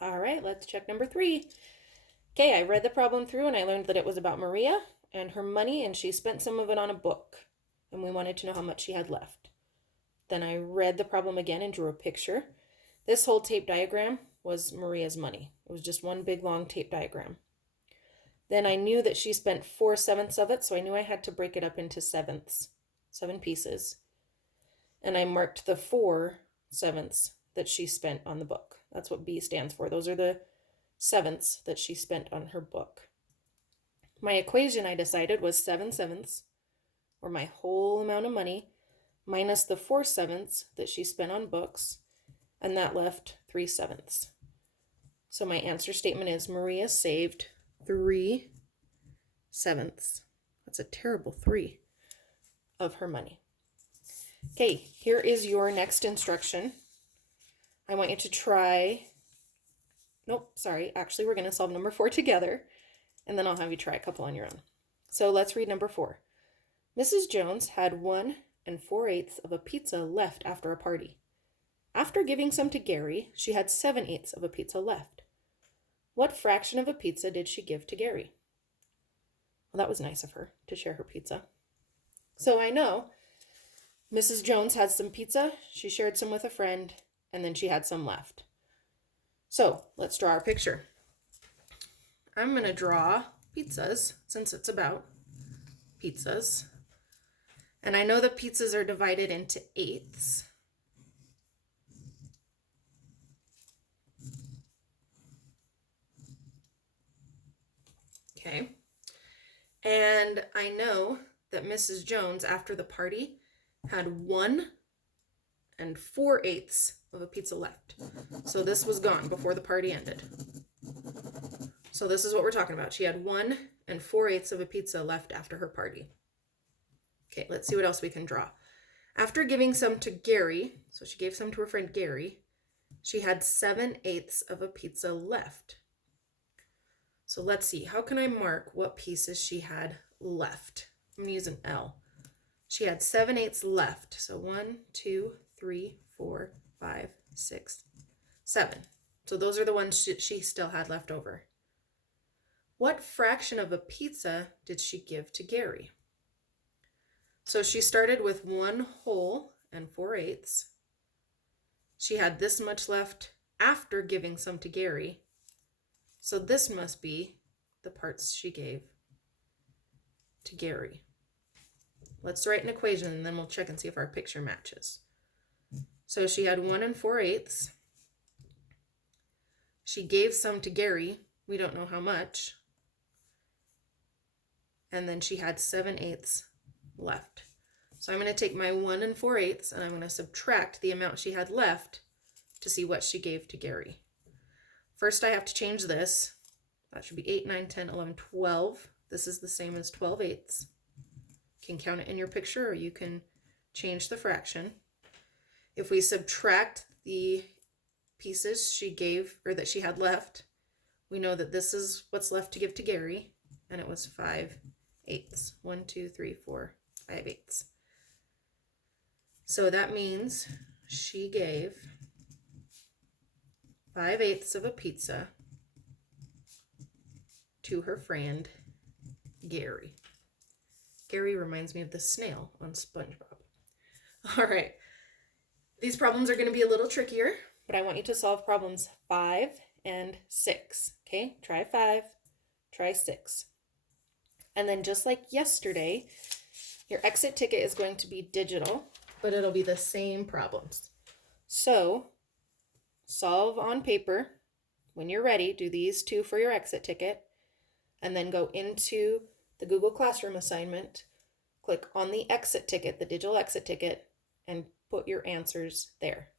All right, let's check number 3. Okay, I read the problem through and I learned that it was about Maria and her money, and she spent some of it on a book. And we wanted to know how much she had left. Then I read the problem again and drew a picture. This whole tape diagram was Maria's money. It was just one big long tape diagram. Then I knew that she spent 4/7 of it, so I knew I had to break it up into sevenths, 7 pieces. And I marked the 4/7 that she spent on the book. That's what B stands for. Those are the sevenths that she spent on her book. My equation, I decided, was 7/7, or my whole amount of money, minus the 4/7 that she spent on books, and that left 3/7. So my answer statement is Maria saved 3/7. That's a terrible 3 of her money. Okay, here is your next instruction. I want you to try, actually we're going to solve number 4 together, and then I'll have you try a couple on your own. So let's read number 4. Mrs. Jones had 1 4/8 of a pizza left after a party. After giving some to Gary, she had 7/8 of a pizza left. What fraction of a pizza did she give to Gary? Well, that was nice of her to share her pizza. So I know Mrs. Jones had some pizza, she shared some with a friend, and then she had some left. So let's draw our picture. I'm going to draw pizzas since it's about pizzas. And I know the pizzas are divided into eighths. Okay. And I know that Mrs. Jones, after the party, had 1 4/8 of a pizza left. So this was gone before the party ended. So this is what we're talking about. She had 1 4/8 of a pizza left after her party. Okay, let's see what else we can draw. After giving some to Gary, so she gave some to her friend Gary, she had 7/8 of a pizza left. So let's see, how can I mark what pieces she had left? I'm going to use an L. She had 7/8 left. So 1, 2, 3, 4, 5, 6, 7. So those are the ones she still had left over. What fraction of a pizza did she give to Gary? So she started with 1 whole 4/8. She had this much left after giving some to Gary. So this must be the parts she gave to Gary. Let's write an equation and then we'll check and see if our picture matches. So she had 1 4/8. She gave some to Gary. We don't know how much. And then she had 7/8 left. So I'm going to take my 1 4/8 and I'm going to subtract the amount she had left to see what she gave to Gary. First, I have to change this. That should be 8, 9, 10, 11, 12. This is the same as 12/8. You can count it in your picture or you can change the fraction. If we subtract the pieces she gave or that she had left, we know that this is what's left to give to Gary, and it was 5/8. 1, 2, 3, 4, 5/8. So that means she gave 5/8 of a pizza to her friend Gary. Gary reminds me of the snail on SpongeBob. All right. These problems are going to be a little trickier, but I want you to solve problems 5 and 6. Okay? Try 5, try 6. And then just like yesterday, your exit ticket is going to be digital, but it'll be the same problems. So, solve on paper. When you're ready, do these 2 for your exit ticket, and then go into the Google Classroom assignment, click on the exit ticket, the digital exit ticket, and put your answers there.